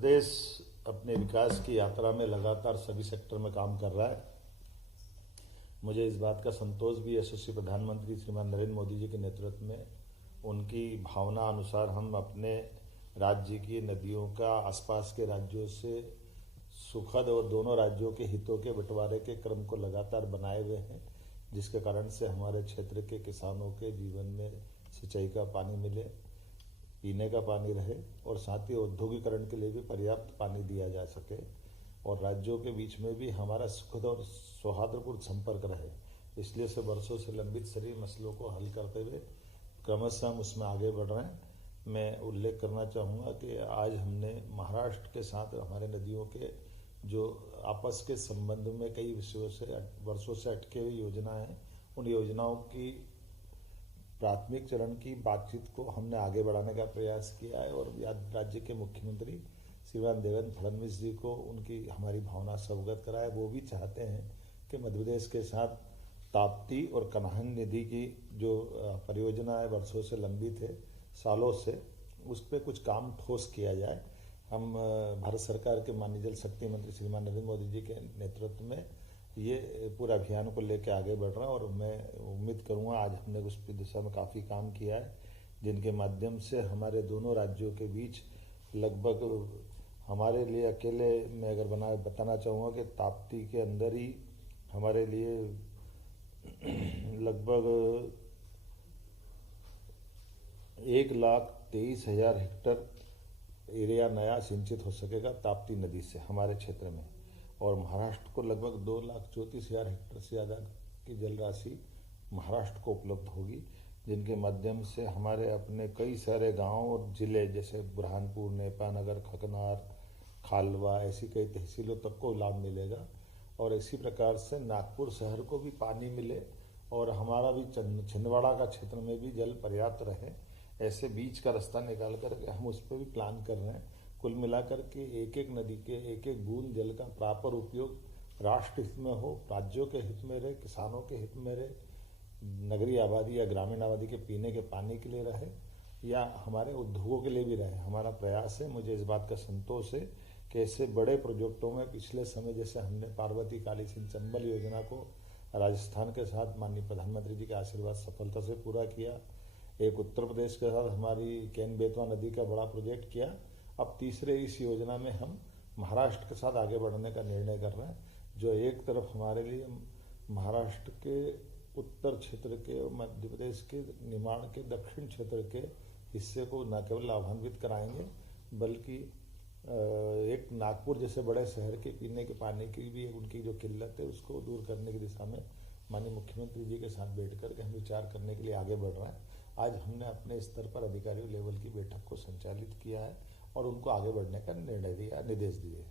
देश अपने विकास की यात्रा में लगातार सभी सेक्टर में काम कर रहा है। मुझे इस बात का संतोष भी यशस्वी प्रधानमंत्री श्रीमान नरेंद्र मोदी जी के नेतृत्व में उनकी भावना अनुसार हम अपने राज्य की नदियों का आसपास के राज्यों से सुखद और दोनों राज्यों के हितों के बंटवारे के क्रम को लगातार बनाए हुए हैं, जिसके कारण से हमारे क्षेत्र के किसानों के जीवन में सिंचाई का पानी मिले, पीने का पानी रहे और साथ ही औद्योगिकरण के लिए भी पर्याप्त पानी दिया जा सके और राज्यों के बीच में भी हमारा सुखद और सौहार्दपूर्ण संपर्क रहे। इसलिए से वर्षों से लंबित सभी मसलों को हल करते हुए क्रमशः हम उसमें आगे बढ़ रहे हैं। मैं उल्लेख करना चाहूँगा कि आज हमने महाराष्ट्र के साथ हमारे नदियों के जो आपस के संबंध में कई विषयों से वर्षों से अटके हुई योजनाएं हैं, उन योजनाओं की प्राथमिक चरण की बातचीत को हमने आगे बढ़ाने का प्रयास किया है और राज्य के मुख्यमंत्री श्रीमान देवेंद्र फडणवीस जी को उनकी हमारी भावना से अवगत कराया। वो भी चाहते हैं कि मध्य प्रदेश के साथ ताप्ती और कन्हान नदी की जो परियोजना है वर्षों से लंबित है, सालों से, उस पर कुछ काम ठोस किया जाए। हम भारत सरकार के माननीय जल शक्ति मंत्री श्रीमान नरेंद्र मोदी जी के नेतृत्व में ये पूरा अभियान को लेकर आगे बढ़ रहा है और मैं उम्मीद करूंगा आज हमने उस दिशा में काफ़ी काम किया है, जिनके माध्यम से हमारे दोनों राज्यों के बीच लगभग हमारे लिए अकेले मैं अगर बताना चाहूँगा कि ताप्ती के अंदर ही हमारे लिए लगभग 1,23,000 हेक्टर एरिया नया सिंचित हो सकेगा ताप्ती नदी से हमारे क्षेत्र में, और महाराष्ट्र को लगभग 2,34,000 हेक्टर से ज़्यादा की जल राशि महाराष्ट्र को उपलब्ध होगी, जिनके माध्यम से हमारे अपने कई सारे गांव और जिले जैसे बुरहानपुर, नेपानगर, खकनार, खालवा, ऐसी कई तहसीलों तक को लाभ मिलेगा। और इसी प्रकार से नागपुर शहर को भी पानी मिले और हमारा भी छिंदवाड़ा का क्षेत्र में भी जल पर्याप्त रहे। ऐसे बीच का रास्ता निकाल करके हम उस पर भी प्लान कर रहे हैं। कुल मिलाकर के एक एक नदी के एक एक बूंद जल का प्रॉपर उपयोग राष्ट्र हित में हो, राज्यों के हित में रहे, किसानों के हित में रहे, नगरीय आबादी या ग्रामीण आबादी के पीने के पानी के लिए रहे या हमारे उद्योगों के लिए भी रहे। हमारा प्रयास है। मुझे इस बात का संतोष है कि ऐसे बड़े प्रोजेक्टों में पिछले समय जैसे हमने पार्वती काली सिंह चंबल योजना को राजस्थान के साथ माननीय प्रधानमंत्री जी के आशीर्वाद सफलता से पूरा किया। एक उत्तर प्रदेश के साथ हमारी केन बेतवा नदी का बड़ा प्रोजेक्ट किया। अब तीसरे इस योजना में हम महाराष्ट्र के साथ आगे बढ़ने का निर्णय कर रहे हैं, जो एक तरफ हमारे लिए महाराष्ट्र के उत्तर क्षेत्र के और मध्य प्रदेश के निमाड़ के दक्षिण क्षेत्र के हिस्से को न केवल लाभान्वित कराएंगे, बल्कि एक नागपुर जैसे बड़े शहर के पीने के पानी की भी उनकी जो किल्लत है उसको दूर करने की दिशा में माननीय मुख्यमंत्री जी के साथ बैठ करके हम विचार करने के लिए आगे बढ़ रहे हैं। आज हमने अपने स्तर पर अधिकारियों लेवल की बैठक को संचालित किया है और उनको आगे बढ़ने का निर्णय दिया, निर्देश दिए।